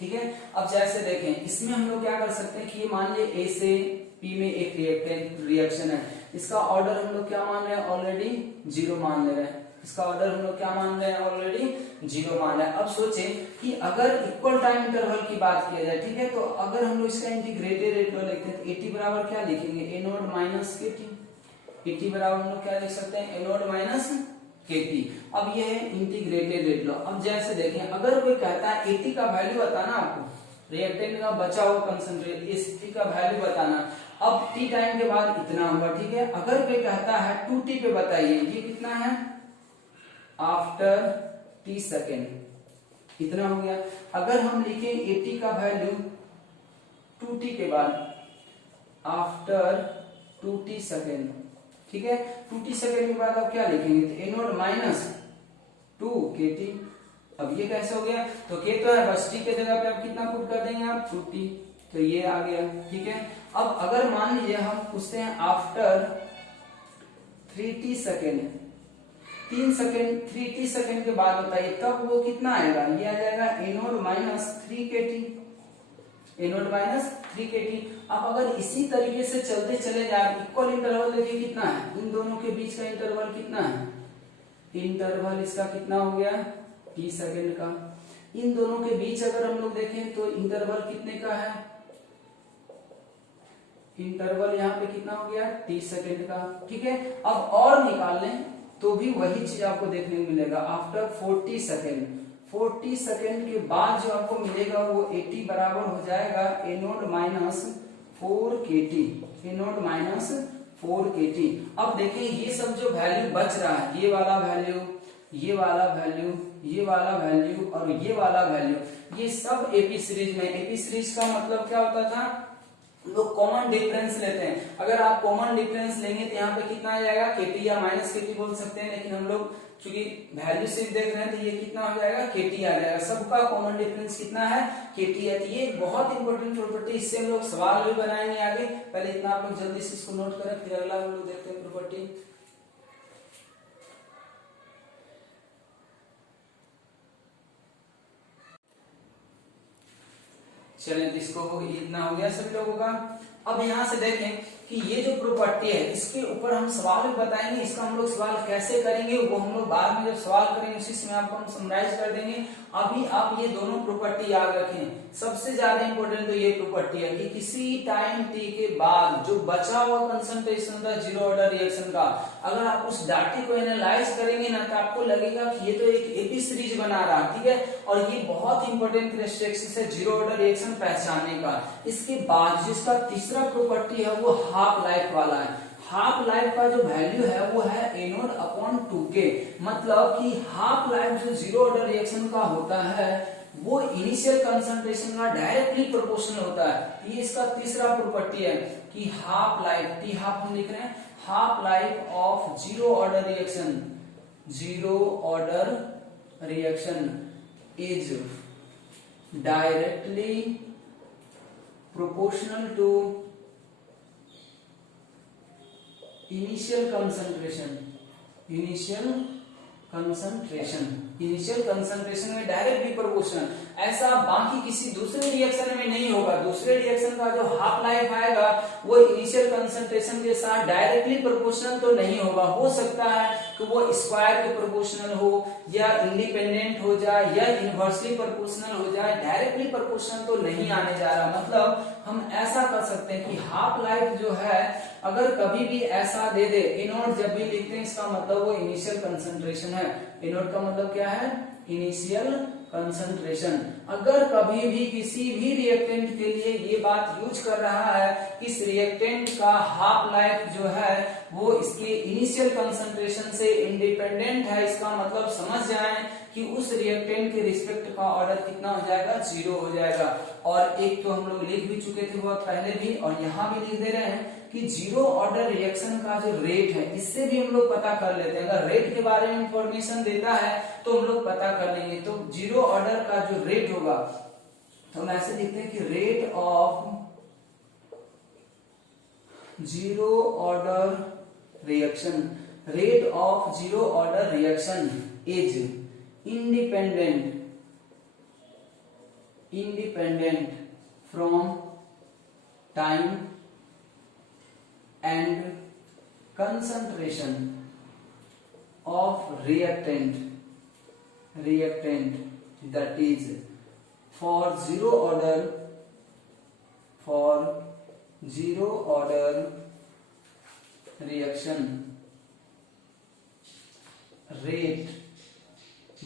ठीक है। अब जैसे देखें, इसमें हम लोग क्या कर सकते हैं कि ये मान लीजिए ए से पी में एक रिएक्टेंट रिएक्शन है, इसका ऑर्डर हम लोग क्या मान रहे हैं, ऑलरेडी जीरो मान ले रहे हैं, इसका ऑर्डर हम लोग क्या मान रहे हैं, ऑलरेडी जीरो मान रहे हैं। अब सोचें कि अगर इक्वल टाइम इंटरवल की बात किया जाए, ठीक है, तो अगर हम लोग इसका इंटीग्रेटेड रेट लिखते हैं तो एटी बराबर क्या लिखेंगे, ए नोट माइनस के टी, एटी बराबर हम लोग क्या लिख सकते हैं, ए नोट माइनस के टी। अब ये है इंटीग्रेटेड रेट लॉ। अब जैसे देखें, अगर कोई कहता है एटी का वैल्यू बताना आपको, रिएक्टेंट का बचा हुआ कंसंट्रेट, इस टी का वैल्यू बताना, अब टी टाइम के बाद इतना होगा, ठीक है। अगर कोई कहता है 2t पे बताइए, ये कितना है, आफ्टर t सेकेंड, इतना हो गया। अगर हम लिखें 80 का वैल्यू 2t के बाद आफ्टर 2t सेकेंड, ठीक है, 2t सेकेंड के बाद आप क्या लिखेंगे, तो ए नोट माइनस 2 kt। अब ये कैसे हो गया, तो k तो है, बस t के जगह पे आप कितना पुट कर देंगे आप, 2t, तो ये आ गया, ठीक है। अब अगर मान लीजिए हम पूछते हैं after 3t second, 3 second, 3t second के बाद बताइए तब वो कितना आएगा, ये आ जाएगा ए नोट माइनस 3 kt, ए नोट माइनस 3 kt। अब अगर इसी तरीके से चलते चले जाए, इक्वल इंटरवल देखिए कितना है, इन दोनों के बीच का इंटरवल कितना है, इंटरवल इसका कितना हो गया, t सेकेंड का। इन दोनों के बीच अगर हम लोग देखें तो इंटरवल कितने का है, इंटरवल यहाँ पे कितना हो गया, t सेकेंड का, ठीक है। अब और निकाल लें तो भी वही चीज आपको देखने को मिलेगा, आफ्टर 40 सेकेंड, 40 सेकेंड के बाद जो आपको मिलेगा वो 80 बराबर हो जाएगा ए नोट माइनस 4 kt, ए नोट माइनस 4 kt। अब देखिए ये सब जो वैल्यू बच रहा है, ये वाला वैल्यू, ये वाला वैल्यू, ये वाला वैल्यू और ये वाला वैल्यू, ये सब एपी सीरीज में, एपी सीरीज का मतलब क्या होता था, लोग कॉमन डिफरेंस लेते हैं। अगर आप कॉमन डिफरेंस लेंगे तो यहाँ पे कितना आ जाएगा, केटी या माइनस केटी बोल सकते हैं, लेकिन हम लोग चूंकि वैल्यू सिर्फ देख रहे हैं तो ये कितना हो जाएगा, केटी आ जाएगा। सबका कॉमन डिफरेंस कितना है, केटी है। तो ये बहुत इंपॉर्टेंट प्रॉपर्टी, इससे हम लोग सवाल भी बनाएंगे आगे। पहले इतना आप लोग जल्दी से इसको नोट करें, फिर अगला हम लोग देखते हैं प्रॉपर्टी। चलें, इसको इतना हो गया सभी लोगों का। अब यहाँ से देखें कि ये जो प्रॉपर्टी है इसके ऊपर हम सवाल भी बताएंगे, इसका हम लोग सवाल कैसे करेंगे वो हम लोग बाद में जब सवाल करेंगे उसी समय आपको हम समराइज कर देंगे। अभी आप ये दोनों प्रॉपर्टी याद रखें। सबसे ज्यादा इंपॉर्टेंट तो ये प्रॉपर्टी है कि किसी टाइम t के बाद जो बचा हुआ कंसंट्रेशन होता है जीरो ऑर्डर रिएक्शन का, अगर आप उस डाटा को एनालाइज करेंगे ना तो आपको लगेगा कि ये तो एक एपी सीरीज बना रहा है, ठीक है। और ये बहुत इंपॉर्टेंट कैरेक्टरिस्टिक्स है जीरो ऑर्डर रिएक्शन पहचानने का। इसके बाद जिसका तीसरा प्रॉपर्टी है वो हाफ लाइफ वाला है। हाफ लाइफ का जो वैल्यू है वो है ए नोट अपॉन 2k, मतलब कि हाफ लाइफ जो जीरो ऑर्डर रिएक्शन का होता है वो इनिशियल कंसंट्रेशन का डायरेक्टली प्रोपोर्शनल होता है। ये इसका तीसरा प्रॉपर्टी है कि हाफ लाइफ, टी हाफ हम लिख रहे हैं, half life of zero order reaction, zero order reaction is directly proportional to initial concentration, initial concentration में डायरेक्टली प्रोपोर्शनल। ऐसा बाकी किसी दूसरे रिएक्शन में नहीं होगा। दूसरे रिएक्शन का जो हाफ लाइफ आएगा वो इनिशियल कंसंट्रेशन के साथ डायरेक्टली प्रोपोर्शनल तो नहीं होगा। हो सकता है कि वो स्क्वायर के प्रोपोर्शनल हो या इंडिपेंडेंट हो जाए या इनवर्सली प्रोपोर्शनल हो जाए, डायरेक्टली प्रोपोर्शनल तो नहीं आने जा रहा। मतलब हम ऐसा कर सकते हैं कि हाफ लाइफ जो है अगर कभी भी ऐसा दे दे, इनोड जब भी लिखते हैं इसका मतलब वो इनिशियल कंसंट्रेशन है। इनोड का मतलब क्या है? Initial concentration. अगर कभी भी किसी भी रिएक्टेंट के लिए ये बात यूज कर रहा है कि इस रिएक्टेंट का हाफ लाइफ जो है वो इसके इनिशियल कंसंट्रेशन से इंडिपेंडेंट है, इसका मतलब समझ जाएं कि उस रिएक्टेंट के रिस्पेक्ट का ऑर्डर कितना हो जाएगा? जीरो हो जाएगा। और एक तो हम लोग लिख भी चुके थे बहुत पहले भी, और यहाँ भी लिख दे रहे हैं कि जीरो ऑर्डर रिएक्शन का जो रेट है इससे भी हम लोग पता कर लेते हैं। अगर रेट के बारे में इंफॉर्मेशन देता है तो हम लोग पता कर लेंगे। तो जीरो ऑर्डर का जो रेट होगा तो हम ऐसे लिखते हैं कि rate of zero order reaction, rate of zero order reaction is independent from time and concentration of reactant, that is for zero order reaction rate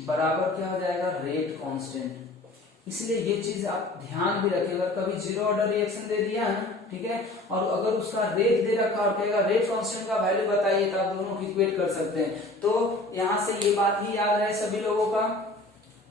बराबर क्या हो जाएगा? Rate constant. इसलिए ये चीज आप ध्यान भी रखें। अगर कभी जीरो ऑर्डर रिएक्शन दे दिया है, ठीक है, और अगर उसका रेट दे रखा और कहेगा रेट कांस्टेंट का वैल्यू बताइए, तो आप दोनों को इक्वेट कर सकते हैं। तो यहां से ये बात ही याद रहे सभी लोगों का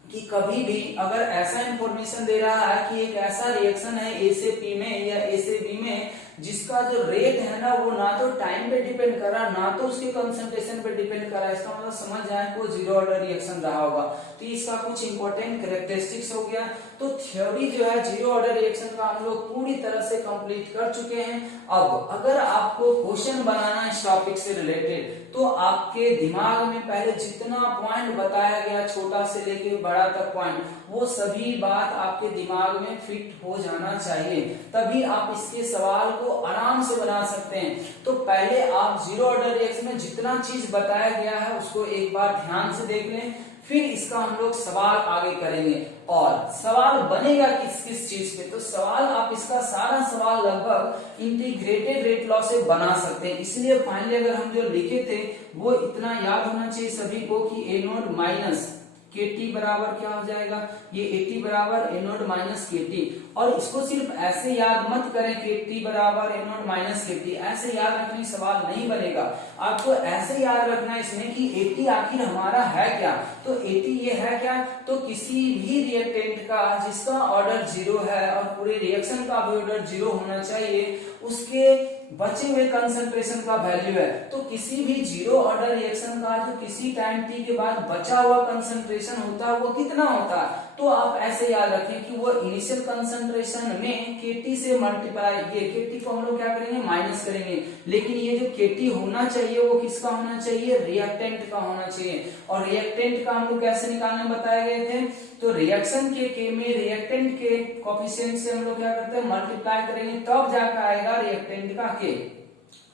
कि कभी भी अगर ऐसा इंफॉर्मेशन दे रहा है कि एक ऐसा रिएक्शन है ए से पी में या ए से बी में जिसका जो रेट है ना वो ना तो टाइम पे डिपेंड कर रहा ना तो उसके कंसंट्रेशन पे डिपेंड कर रहा है, इसका मतलब समझ जाए कि वो जीरो ऑर्डर रिएक्शन रहा होगा। तो इसका कुछ इंपॉर्टेंट कैरेक्टरिस्टिक्स हो गया। तो थ्योरी जो है जीरो ऑर्डर रिएक्शन का हम लोग पूरी तरह से कंप्लीट कर चुके हैं। अब अगर आपको क्वेश्चन बनाना इस टॉपिक से रिलेटेड तो आपके दिमाग में पहले जितना पॉइंट बताया गया छोटा से लेके बड़ा तक पॉइंट, वो सभी बात आपके दिमाग में फिट हो जाना चाहिए, तभी आप इसके सवाल को आराम से बना सकते हैं। तो पहले आप जीरो ऑर्डर रिएक्शन में जितना चीज बताया गया है उसको एक बार ध्यान से देख लें, फिर इसका हम लोग सवाल आगे करेंगे। और सवाल बनेगा किस किस चीज पे? तो सवाल आप इसका सारा सवाल लगभग इंटीग्रेटेड रेट लॉ से बना सकते हैं। इसलिए फाइनली अगर हम जो लिखे थे वो इतना याद होना चाहिए सभी को कि ए नोट माइनस के टी बराबर क्या हो जाएगा? ये ए टी बराबर ए नोट माइनस के टी। और इसको सिर्फ ऐसे याद मत करें के टी बराबर ए नोट माइनस के टी, ऐसे याद रखने सवाल नहीं बनेगा। आपको ऐसे याद रखना है इसमें कि ए टी आखिर हमारा है क्या। तो ए टी ये है क्या? तो किसी भी रिएक्टेंट का जिसका ऑर्डर जीरो है और पूरे रिएक्शन का भी ऑर्डर जीरो होना चाहिए, उसके बचे हुए कंसंट्रेशन का वैल्यू है। तो किसी भी जीरो ऑर्डर रिएक्शन का जो किसी टाइम टी के बाद बचा हुआ कंसंट्रेशन होता है वो कितना होता है? तो आप ऐसे याद रखें कि वो इनिशियल कंसंट्रेशन में केटी से मल्टीप्लाई, ये केटी को हम लोग क्या करेंगे? माइनस करेंगे। लेकिन ये जो केटी होना चाहिए वो किसका होना चाहिए? रिएक्टेंट का होना चाहिए। और रिएक्टेंट का हम लोग कैसे निकालने बताए गए थे? तो रिएक्शन के में रिएक्टेंट के कोफिशिएंट से हम लोग क्या करते हैं? मल्टीप्लाई करेंगे, तब जाकर आएगा रिएक्टेंट का के।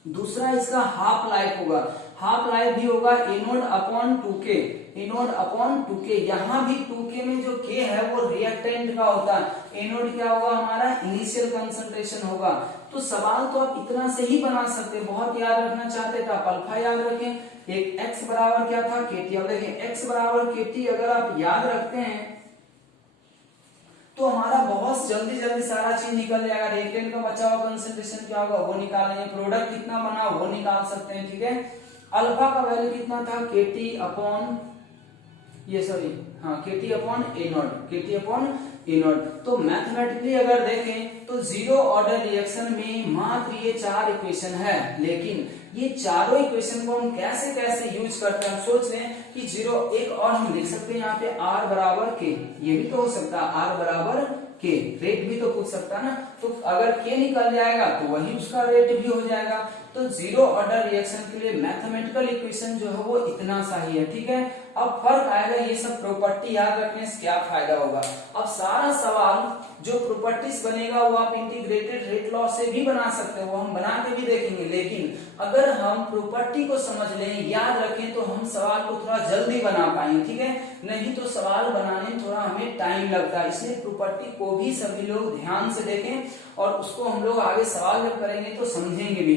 दूसरा इसका हाफ लाइफ होगा, हाफ लाइफ भी होगा ए नोट अपॉन 2k, ए नोट अपॉन 2k। यहाँ भी 2k में जो k है वो रिएक्टेंट का होता है। ए नोट क्या होगा हमारा? इनिशियल कंसंट्रेशन होगा। तो सवाल तो आप इतना से ही बना सकते, बहुत याद रखना चाहते तो आप अल्फा याद रखें। एक x बराबर क्या था? के टी। अब देखें x बराबर के टी अगर आप याद रखते हैं तो हमारा बहुत जल्दी सारा चीज निकल जाएगा। रिएक्टेंट का बचा हुआ कंसंट्रेशन क्या होगा वो निकाल लेंगे, प्रोडक्ट कितना बना वो निकाल सकते हैं, ठीक है। अल्फा का वैल्यू कितना था? के टी अपॉन ये सॉरी हाँ KT upon A not, KT upon A not. तो मैथमेटिकली अगर देखें तो जीरो ऑर्डर रिएक्शन में मात्र ये 4 इक्वेशन है, लेकिन ये चारों इक्वेशन को हम कैसे कैसे यूज करते हैं। सोच रहे हैं कि जीरो, एक और हम लिख सकते हैं यहाँ पे R बराबर के, ये भी तो हो सकता है R बराबर के, रेट भी तो पूछ सकता है ना। तो अगर के निकल जाएगा तो वही उसका रेट भी हो जाएगा। तो जीरो ऑर्डर रिएक्शन के लिए मैथमेटिकल इक्वेशन जो है वो इतना सा ही है, ठीक है। अब फर्क आएगा, ये सब प्रॉपर्टी याद रखने से क्या फायदा होगा। अब सारा सवाल जो प्रॉपर्टीज बनेगा वो आप इंटीग्रेटेड रेट लॉ से भी बना सकते हो, वो हम बना के भी देखेंगे। लेकिन अगर हम प्रॉपर्टी को समझ लें, याद रखें, तो हम सवाल को थोड़ा जल्दी बना पाएंगे, ठीक है। नहीं तो सवाल बनाने में थोड़ा हमें टाइम लगता है, इसलिए प्रॉपर्टी को भी सभी लोग ध्यान से देखें और उसको हम लोग आगे सवाल जब करेंगे तो समझेंगे भी।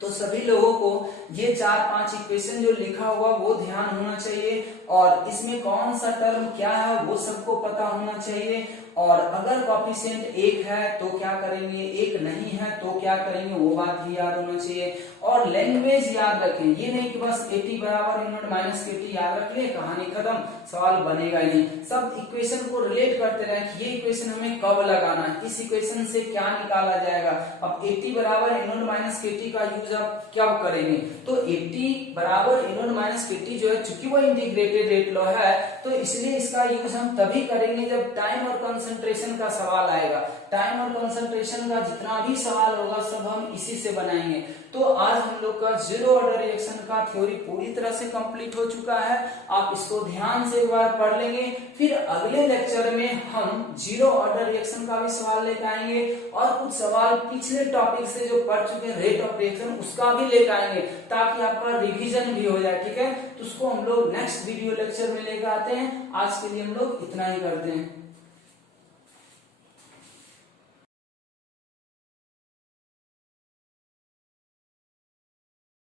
तो सभी लोगों को ये 4-5 इक्वेशन जो लिखा हुआ वो ध्यान होना चाहिए, और इसमें कौन सा टर्म क्या है वो सबको पता होना चाहिए। और अगर कोएफिशिएंट 1 है तो क्या करेंगे, 1 नहीं है तो क्या करेंगे, वो बात भी याद होना चाहिए। और लैंग्वेज याद रखें, ये नहीं कि बस AT बराबर ए नॉट माइनस KT याद रख ले, कहानी खत्म, सवाल बनेगा ही नहीं। सब इक्वेशन को रिलेट करते रहे कि ये इक्वेशन हमें कब लगाना है, इस इक्वेशन से क्या निकाला जाएगा। अब AT बराबर ए नॉट माइनस KT का यूज आप कब करेंगे, तो AT बराबर ए नॉट माइनस KT जो है, चूंकि वो इंटीग्रेटेड रेट लॉ है, तो इसलिए इसका यूज हम तभी करेंगे जब टाइम और कंसंट्रेशन का सवाल आएगा। टाइम और कंसंट्रेशन का जितना भी सवाल होगा सब हम इसी से बनाएंगे। तो आज हम लोग का जीरो ऑर्डर रिएक्शन का थ्योरी पूरी तरह से कंप्लीट हो चुका है। आप इसको ध्यान से एक बार पढ़ लेंगे, फिर अगले लेक्चर में हम जीरो ऑर्डर रिएक्शन का भी सवाल लेकर आएंगे और कुछ सवाल पिछले टॉपिक से जो पढ़ चुके हैं रेट ऑफ रिएक्शन उसका भी लेकर आएंगे, ताकि आपका रिवीजन भी हो जाए, ठीक है। तो उसको हम लोग नेक्स्ट वीडियो लेक्चर में लेकर आते हैं। आज के लिए हम लोग इतना ही करते हैं।